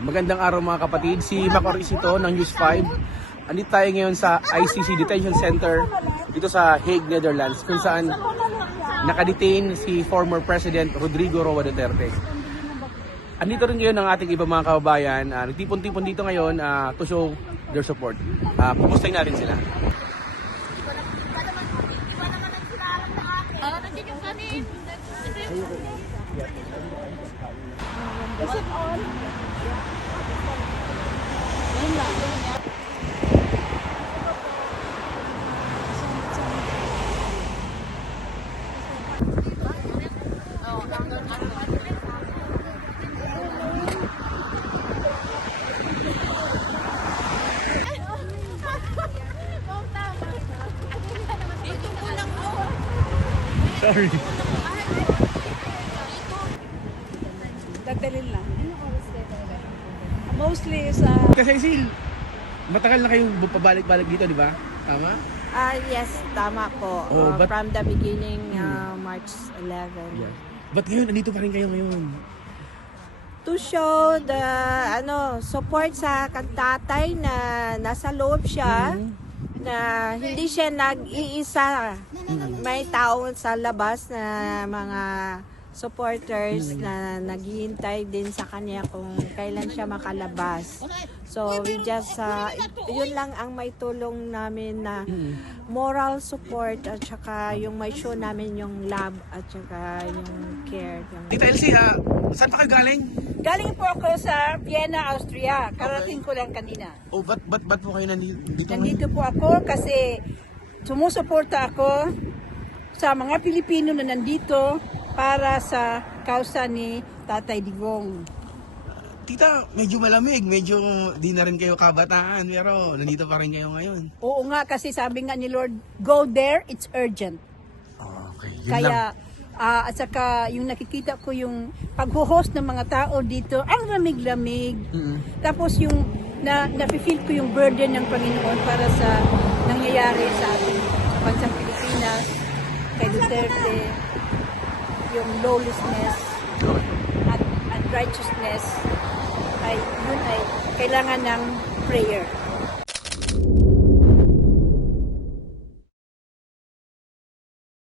Magandang araw mga kapatid, si Macoris ito ng News 5. Andito tayo ngayon sa ICC Detention Center dito sa Hague, Netherlands, kung saan nakadetain si former President Rodrigo Roa Duterte. Andito rin ngayon ang ating ibang mga kababayan, nagtipon-tipon dito ngayon to show their support. Kumustahin natin sila. Is it on? Sorry. Dagdalin lang. Mostly sa... Kasi Sil, matagal na kayong pabalik-balik dito, di ba? Tama? Yes, tama po. Oh, but- From the beginning, March 11. Yeah. Ba't ngayon, andito pa rin kayo ngayon? To show the support sa kantatay na nasa loob siya, na hindi siya nag-iisa. May tao sa labas na mga supporters na naghihintay din sa kanya kung kailan siya makalabas. So we just yun lang ang may tulong namin na moral support at saka yung may show namin yung love at saka yung care. Tita Elsie, saan pa kayo galing? Galing po ako sa Vienna, Austria. Karating ko lang kanina. Oh, ba't po kayo nandito Nandito po ako kasi sumusuporta ako sa mga Pilipino na nandito para sa kausa ni Tatay Digong. Tita, medyo malamig, medyo di na rin kayo kabataan, pero nandito pa rin kayo ngayon. Oo nga, kasi sabi nga ni Lord, go there, it's urgent. Okay, yun lang. Kaya, at saka yung nakikita ko yung pag-host ng mga tao dito, ang lamig-lamig. Tapos yung nafe-feel ko yung burden ng Panginoon para sa nangyayari sa ating bansang Pilipinas, kay Duterte, yung lawlessness at righteousness, yun ay kailangan ng prayer.